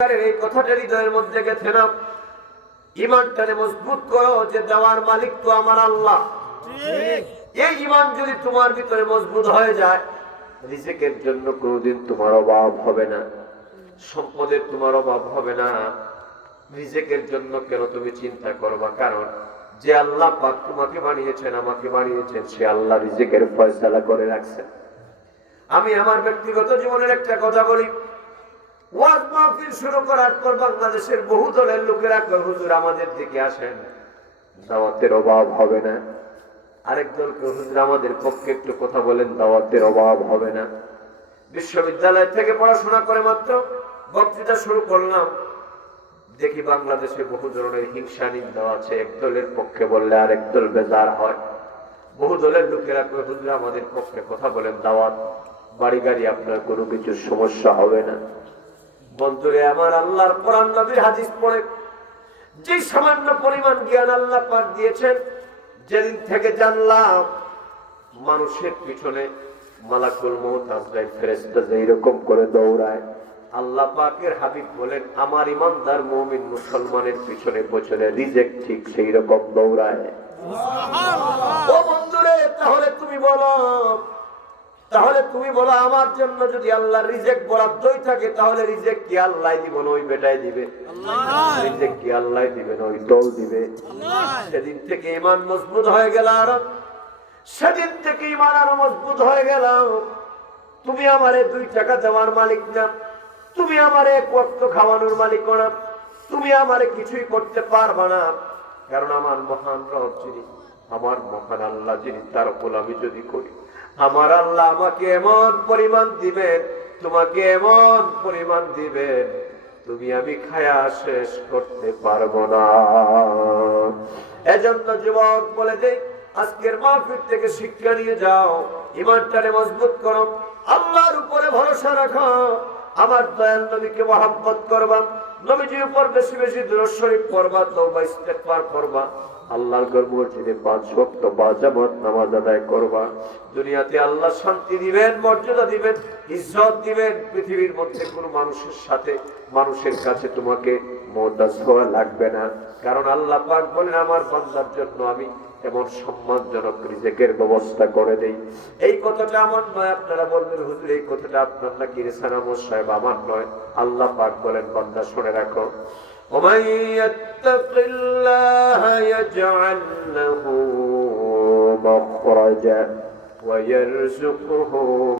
এই কথাটা হৃদয়ের মধ্যে গেছে না? ইমানটাকে মজবুত করো যে দেওয়ার মালিক তো আমার আল্লাহ। এই ইমান যদি তোমার ভিতরে মজবুত হয়ে যায়, রিজিকের জন্য কোনোদিন তোমার অভাব হবে না, সম্পদের তোমার অভাব হবে না। রিজিকের জন্য কেন তুমি চিন্তা করবা? কারণ যে আল্লাহ পাক তোমাকে বানিয়েছেন, আমাকে বানিয়েছেন, সে আল্লাহ রিজিকের ফয়সালা করে রাখছেন। আমি আমার ব্যক্তিগত জীবনের একটা কথা বলি। ওয়াজ মাহফিল শুরু করার পর বাংলাদেশের বহু দলের লোকেরা কয়, হুজুর আমাদের দিকে আসেন, দাওয়াতের অভাব হবে না। আরেক দলকে, হুজুর আমাদের পক্ষে একটু কথা বলেন, দাওয়াতের অভাব হবে না। বিশ্ববিদ্যালয় থেকে পড়াশোনা করে মাত্র বক্তৃতা শুরু করলাম, দেখি বাংলাদেশে বহু ধরনের হিংসা নিন্দা আছে। এক দলের পক্ষে বললে আরেক দল বেজার হয়। বহু দলের লোকেরা কয়, হুজুর আমাদের পক্ষে কথা বলেন, দাওয়াত বাড়ি গাড়ি আপনার কোনো কিছু সমস্যা হবে না। বন্ধুরে আমার, আল্লাহর কোরআন নবীর হাদিস পড়ে যে সামান্য পরিমাণ জ্ঞান আল্লাহ পাক দিয়েছেন, যেদিন থেকে জানলাম মানুষের পিছনে মালাকুল মউত আজরাইল ফেরেশতা যেরকম করে দৌড়ায়, আল্লাহ পাকের হাবিব বলেন আমার ইমানদার মুমিন মুসলমানের পিছনে পিছনে রিজেক্ট ঠিক সেই রকম দৌড়ায়। ও বন্ধুরে, তাহলে তুমি বলো আমার জন্য যদি আল্লাহ রিজেক্ট বরাদ্দই থাকে, তাহলে রিজেক্ট কি আল্লাহ দিবেন? ওই বেটাই দিবে? রিজেক্ট কি আল্লাহ দিবেন? ওই দল দিবে? সেদিন থেকে ঈমান মজবুত হয়ে গেল, আর সেদিন থেকে ঈমান আরো মজবুত হয়ে গেল। তুমি আমারে 2 টাকা দেওয়ার মালিক না, তুমি আমারে এক ওয়াক্ত খাওয়ানোর মালিক না, তুমি আমারে কিছুই করতে পারবা না। কারণ আমার মহান রব যিনি, আমার মহান আল্লাহ যিনি, তার গোলামি যদি করি, আমার আল্লাহ আমাকে এমন পরিমাণ দিবেন, তোমাকে এমন পরিমাণ দিবেন, তুমি আমি খায়া শেষ করতে পারবো না। এজন্য যুবক বলে যে আজকের মাহফিল থেকে শিক্ষা নিয়ে যাও, ঈমানটাকে মজবুত করো, আল্লাহর উপরে ভরসা রাখো, আমার দয়াল নবীকে মহব্বত করবা, নবীজির উপর বেশি বেশি দুরূদ শরীফ পড়বা, তওবা ইস্তেগফার করবা, আল্লাহর ঘর মসজিদে 5 ওয়াক্ত বাজামত নামাজ আদায় করবা। দুনিয়াতে আল্লাহ শান্তি দিবেন, মর্যাদা দিবেন, ইজ্জত দিবেন। পৃথিবীর মধ্যে কোনো মানুষের সাথে, মানুষের কাছে তোমাকে মুহতাজ হওয়া লাগবে না। কারণ আল্লাহ পাক বলেন আমার বান্দার জন্য আমি এমন সম্মানজনক রিজিকের ব্যবস্থা করে দেই। এই কথাটা আমার নয়। আপনারা বলবেন হুজুর এই কথাটা আপনার নাকি রেসানা সাহেব, আমার নয়। আল্লাহ পাক বলেন বান্দা শুনে রাখো, ومن يتق الله يجعل له مخرجا ويرزقه